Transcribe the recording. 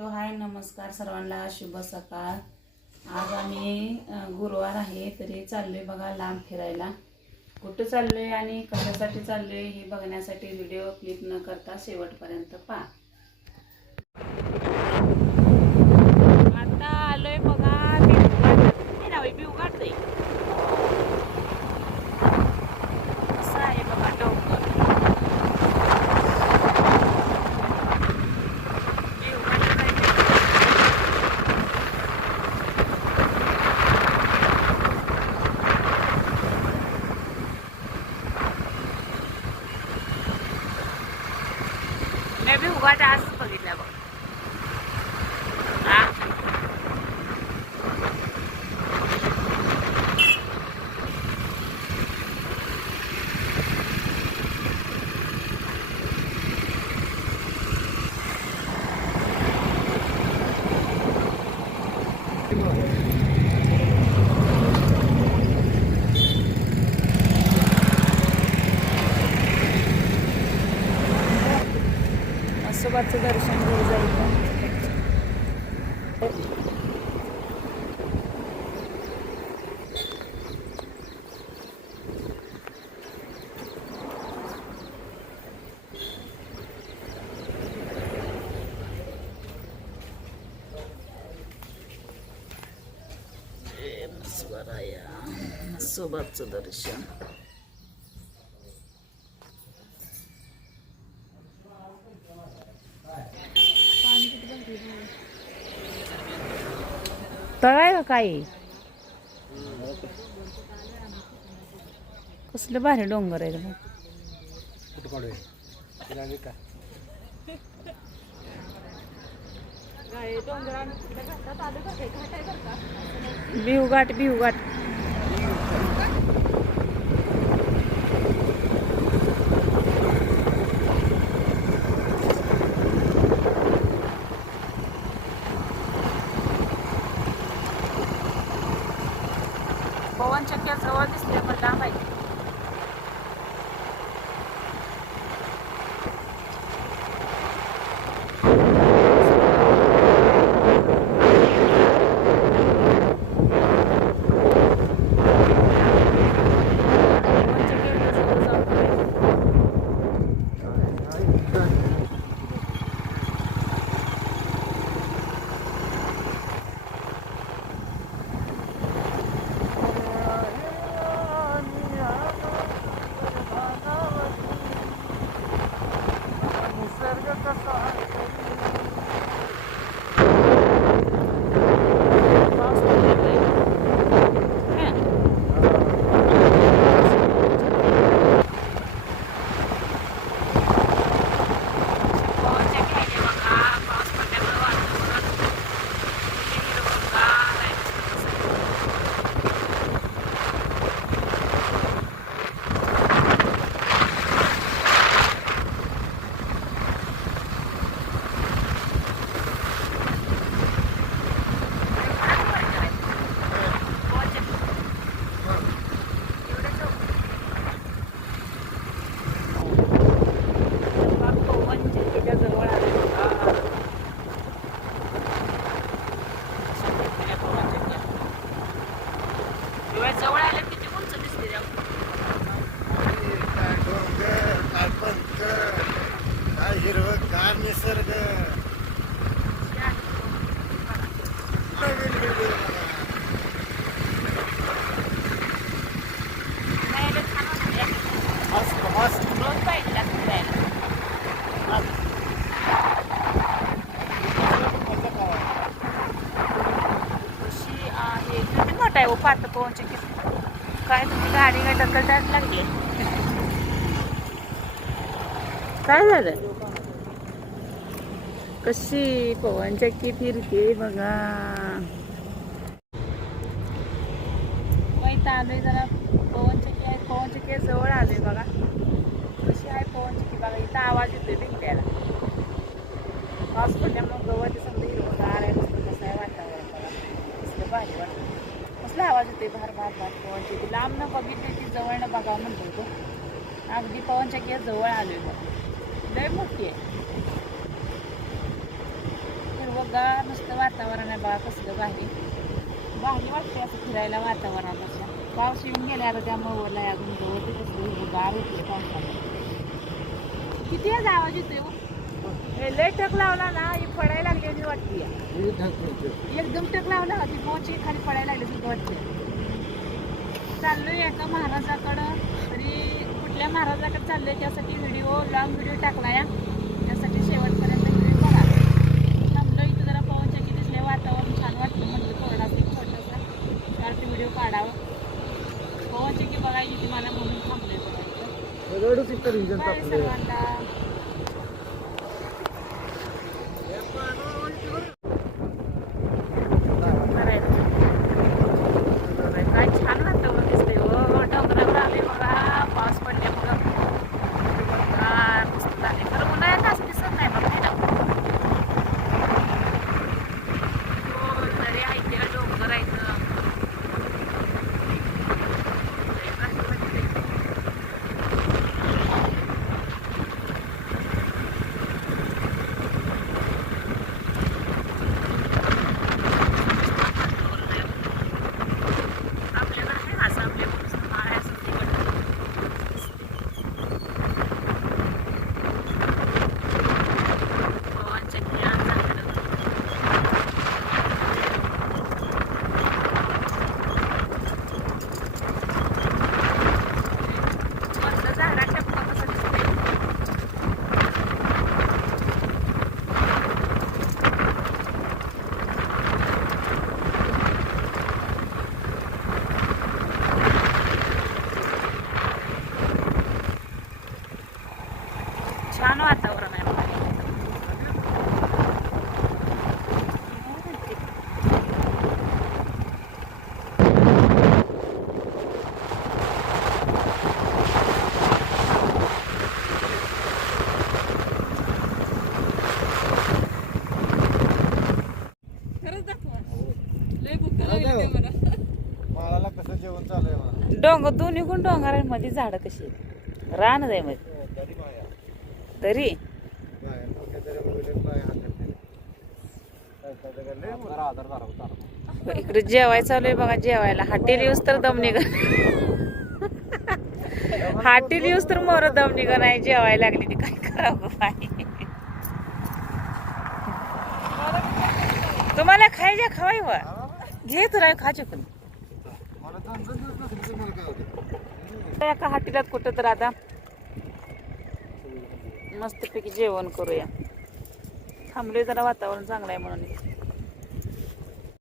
हाय, नमस्कार सर्वांना, शुभ सकाळ। आज आम्ही गुरुवार आहे तरी चाललोय बघा लांब फिरायला। कुठं चाललोय आणि कशासाठी चाललोय हे बघण्यासाठी व्हिडिओ क्लिक न करता शेवटपर्यंत पहा। आता आलोय बघा भिवघाट असं आहे बघा डोंगर। मी भिवघाट आज बघितला बघ। नसोबाचं दर्शन घेऊ जायचं। नसोबाचं दर्शन तळ आहे का काय? कसलं भारी डोंगर आहे रे। भिवघाट भिवघाट पवन चक्क्या जवळ दिसते पण लांब आहे। जवळ आले किती उंच दिसते हिरवगार निसर्ग। कशी आहे किती मोठा आहे ओ पात पवनची काय तुमची गाडी काय ढकलतात लागली? काय झालं? कशी पवन चक्की फिरते बघा। माहित आलोय जरा पवन चक्की आहे, पवन चक्की जवळ आलोय बघा। कशी आहे पवन चक्की बघा, इथं आवाज येतोय भिंगट्याला। पाऊस पडल्यामुळे गवत समजा हिरवगार आहे, कसं आहे वातावरण बघा, कसलं भारी वाटतं। कसला आवाज येतोय भार भार भार पवन चक्की। लांब न बघितली ती जवळ न बघा म्हणतो तो। अगदी पवन चक्की जवळ आलोय बघा, लय मोठी आहे, हिरवगार नुसतं वातावरण आहे बघा, कसलं भारी भारी वाटते असं फिरायला वातावरणापेक्षा. पाऊस येऊन गेला आता त्या मोहरला अजून गवत कसलं हिरवगार होते पावसाला. किती आज आवाज येतोय हो? हे लय टक लावला ना ही पडायला लागली वाटते. एकदम टक लावला ती पोची खाली पडायला लागली सुद्धा वाटते. चाललोय एका महाराजाकडं, तरी कुठल्या महाराजाकडे चाललोय त्यासाठी लॉंग व्हिडिओ टाकला या, त्यासाठी शेवटपर्यंत व्हिडिओ बघा. थांबलो इथं जरा पवन चक्की दिसले, वातावरण छान वाटलं, म्हटलं थोडासा एक छोटासा शॉर्ट व्हिडिओ काढावं. पवन चक्की बघायची ती मला म्हणून थांबलोय बघा इथं. बाय सर्वांना. काय छान वातावरण दिसतंय हो, डोंगरावर आले बघा, पाऊस पडल्यामुळं मस्त झाले. खरं उन्हाळ्यात असं दिसत नाही बघ, नाही ना. दरी आहे तिला, डोंगर आहे छान वातावरण आहे बघा. डोंगर दोन्ही कोण डोंगरांमध्ये झाडं कशी आहेत, रान आहे मध्ये तरी इकडे जेवाय चालू आहे बघा. जेवायला हाटेल येऊस तर दम निघ, हाटेल येऊस तर मोर दम निघ नाही. जेवायला लागली ती काय करावं बाई. तुम्हाला खायच्या खावाय व घे तुला खायचे पण एका हाटीलात कुठं तर आता मस्तपैकी जेवण करूया. थांबलोय जरा वातावरण चांगलं आहे म्हणून.